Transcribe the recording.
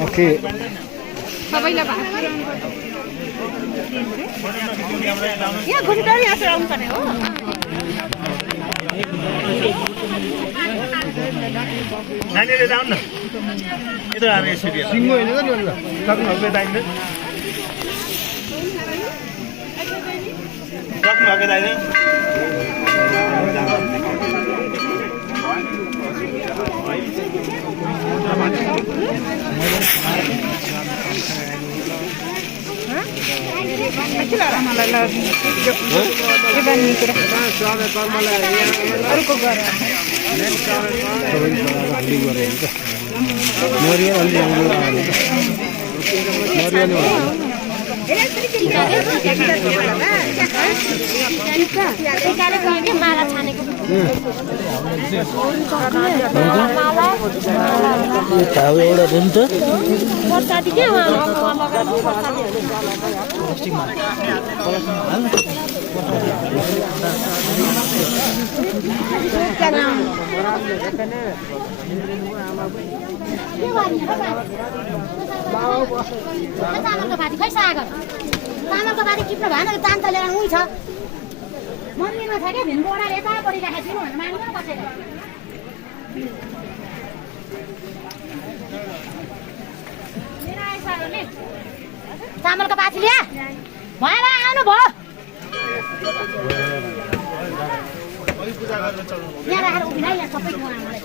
okay सबैलाई भात यहाँ घुमटारी आएर आउनु पर्ने हो नानीले जाउँ न यता आएर यसरी सिङ्गो होइन त नि सक्नुभएको दाइले सक्नुभएको दाइले अर्को गरेर माला छानेको एउटा दिन त प्रसादी के चामलको भाती खै सागर चामलको भाती टिप्नु भएन दाम त लिएर उही छ मन्दिरमा छ क्या भिमको ओडाले यता परिराखेको थिएन भने मान्दैन कसैले चामलको पाथी ल्या भएर आउनु भयो यहाँ राखेर उभिँदै यहाँ सबै मलाई